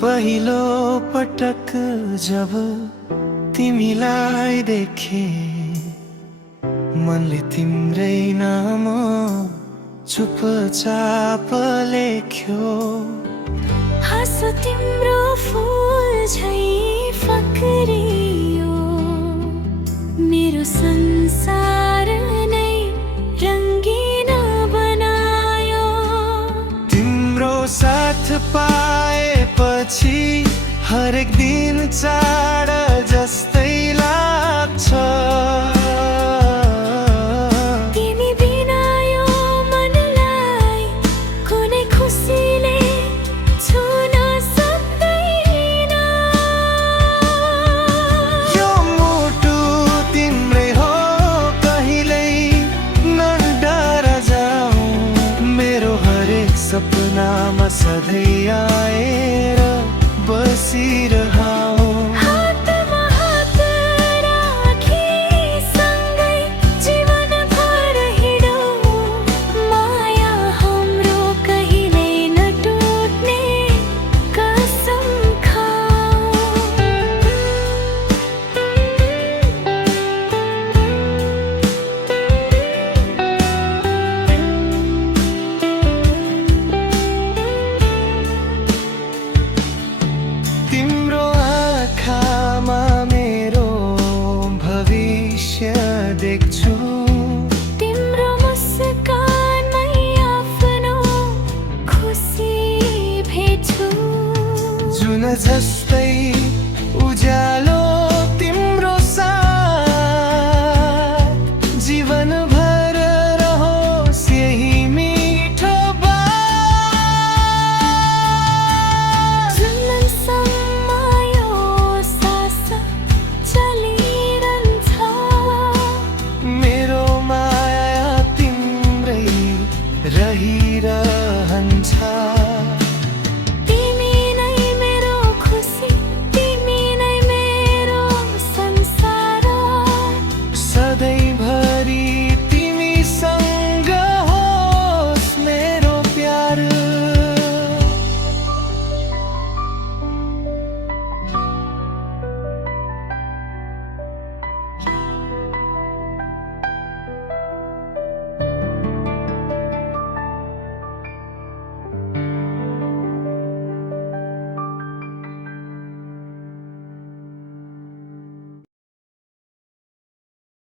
पहिलो पटक जब तिमीलाई देखे मनले तिम्रै नाम चुपचाप लेख्यो। हाँसो तिम्रो फुल झै फक्रियो, मेरो संसार नै रङ्गीन बनायो। तिम्रो साथ पाएपछि हरेक दिन चाड जस्तै लाग्छ। तिमी बिना यो मनलाई कुनै खुसीले छुन सक्दैन। यो मुटु तिम्रै हो, कहिल्यै नडरा जाऊ। मेरो हरेक सपनामा सधैँ आएर बसिरहौ। हातमा हात राखी सँगै जीवनभर हिँडौँ, माया हाम्रो कहिल्यै नटुट्ने कसम खाऊ। तिम्रो आँखामा मेरो भविष्य देख्छु। तिम्रो मुस्कानमै आफ्नो खुसी भेट्छु। जुन जस्तै उज्यालो